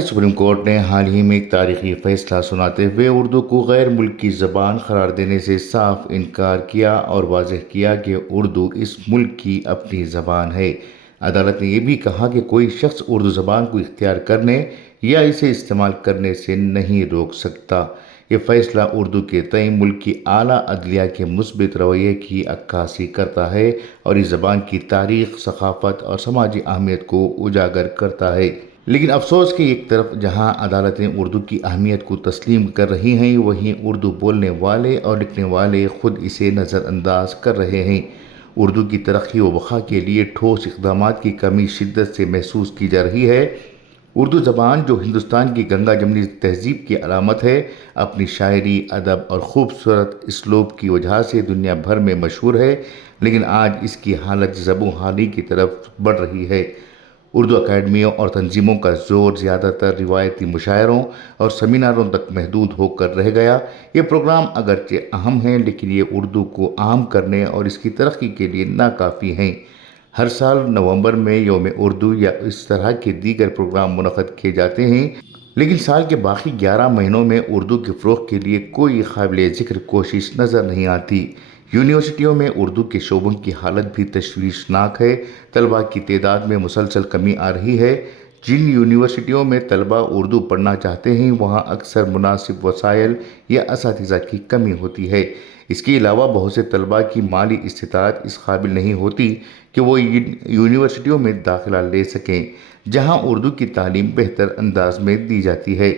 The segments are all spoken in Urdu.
سپریم کورٹ نے حال ہی میں ایک تاریخی فیصلہ سناتے ہوئے اردو کو غیر ملکی زبان قرار دینے سے صاف انکار کیا اور واضح کیا کہ اردو اس ملک کی اپنی زبان ہے۔ عدالت نے یہ بھی کہا کہ کوئی شخص اردو زبان کو اختیار کرنے یا اسے استعمال کرنے سے نہیں روک سکتا۔ یہ فیصلہ اردو کے تئیں ملک کی اعلیٰ عدلیہ کے مثبت رویے کی عکاسی کرتا ہے اور اس زبان کی تاریخ، ثقافت اور سماجی اہمیت کو اجاگر کرتا ہے۔ لیکن افسوس کہ ایک طرف جہاں عدالتیں اردو کی اہمیت کو تسلیم کر رہی ہیں، وہیں اردو بولنے والے اور لکھنے والے خود اسے نظر انداز کر رہے ہیں۔ اردو کی ترقی و بقا کے لیے ٹھوس اقدامات کی کمی شدت سے محسوس کی جا رہی ہے۔ اردو زبان جو ہندوستان کی گنگا جمنی تہذیب کی علامت ہے، اپنی شاعری، ادب اور خوبصورت اسلوب کی وجہ سے دنیا بھر میں مشہور ہے، لیکن آج اس کی حالت زبوں حالی کی طرف بڑھ رہی ہے۔ اردو اکیڈمیوں اور تنظیموں کا زور زیادہ تر روایتی مشاعروں اور سیمیناروں تک محدود ہو کر رہ گیا۔ یہ پروگرام اگرچہ اہم ہیں، لیکن یہ اردو کو عام کرنے اور اس کی ترقی کے لیے ناکافی ہیں۔ ہر سال نومبر میں یوم اردو یا اس طرح کے دیگر پروگرام منعقد کیے جاتے ہیں، لیکن سال کے باقی 11 مہینوں میں اردو کے فروغ کے لیے کوئی قابل ذکر کوشش نظر نہیں آتی۔ یونیورسٹیوں میں اردو کے شعبوں کی حالت بھی تشویشناک ہے۔ طلباء کی تعداد میں مسلسل کمی آ رہی ہے۔ جن یونیورسٹیوں میں طلباء اردو پڑھنا چاہتے ہیں، وہاں اکثر مناسب وسائل یا اساتذہ کی کمی ہوتی ہے۔ اس کے علاوہ بہت سے طلباء کی مالی استطاعت اس قابل نہیں ہوتی کہ وہ یونیورسٹیوں میں داخلہ لے سکیں، جہاں اردو کی تعلیم بہتر انداز میں دی جاتی ہے۔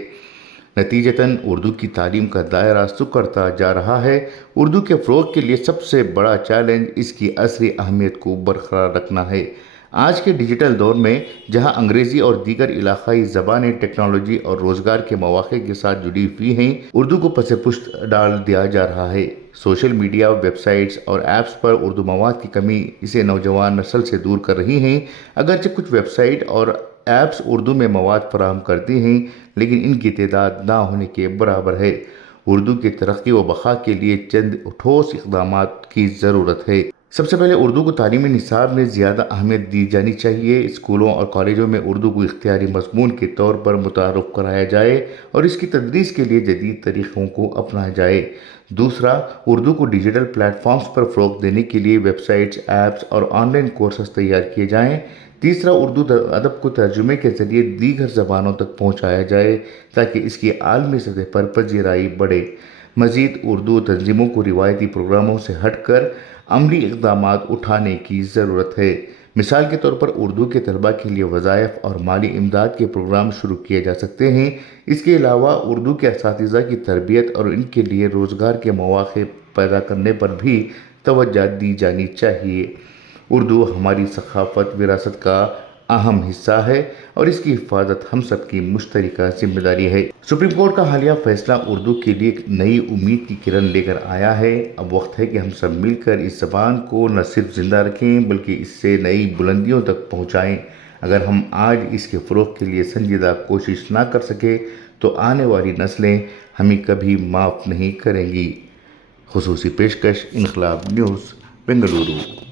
نتیجتاً اردو کی تعلیم کا دائرہ سکڑتا جا رہا ہے۔ اردو کے فروغ کے لیے سب سے بڑا چیلنج اس کی عصری اہمیت کو برقرار رکھنا ہے۔ آج کے ڈیجیٹل دور میں جہاں انگریزی اور دیگر علاقائی زبانیں ٹیکنالوجی اور روزگار کے مواقع کے ساتھ جڑی ہوئی ہیں، اردو کو پس پشت ڈال دیا جا رہا ہے۔ سوشل میڈیا، ویب سائٹس اور ایپس پر اردو مواد کی کمی اسے نوجوان نسل سے دور کر رہی ہیں۔ اگرچہ کچھ ویب سائٹ اور ایپس اردو میں مواد فراہم کرتی ہیں، لیکن ان کی تعداد نہ ہونے کے برابر ہے۔ اردو کی ترقی و بقا کے لیے چند ٹھوس اقدامات کی ضرورت ہے۔ سب سے پہلے اردو کو تعلیمی نصاب میں زیادہ اہمیت دی جانی چاہیے۔ اسکولوں اور کالجوں میں اردو کو اختیاری مضمون کے طور پر متعارف کرایا جائے اور اس کی تدریس کے لیے جدید طریقوں کو اپنایا جائے۔ دوسرا، اردو کو ڈیجیٹل پلیٹ فارمز پر فروغ دینے کے لیے ویب سائٹس، ایپس اور آن لائن کورسز تیار کیے جائیں۔ تیسرا، اردو ادب کو ترجمے کے ذریعے دیگر زبانوں تک پہنچایا جائے تاکہ اس کی عالمی سطح پر پذیرائی بڑھے۔ مزید، اردو تنظیموں کو روایتی پروگراموں سے ہٹ کر عملی اقدامات اٹھانے کی ضرورت ہے۔ مثال کے طور پر اردو کے طلباء کے لیے وظائف اور مالی امداد کے پروگرام شروع کیے جا سکتے ہیں۔ اس کے علاوہ اردو کے اساتذہ کی تربیت اور ان کے لیے روزگار کے مواقع پیدا کرنے پر بھی توجہ دی جانی چاہیے۔ اردو ہماری ثقافت وراثت کا اہم حصہ ہے اور اس کی حفاظت ہم سب کی مشترکہ ذمہ داری ہے۔ سپریم کورٹ کا حالیہ فیصلہ اردو کے لیے ایک نئی امید کی کرن لے کر آیا ہے۔ اب وقت ہے کہ ہم سب مل کر اس زبان کو نہ صرف زندہ رکھیں بلکہ اس سے نئی بلندیوں تک پہنچائیں۔ اگر ہم آج اس کے فروغ کے لیے سنجیدہ کوشش نہ کر سکے تو آنے والی نسلیں ہمیں کبھی معاف نہیں کریں گی۔ خصوصی پیشکش انقلاب نیوز، بنگلورو۔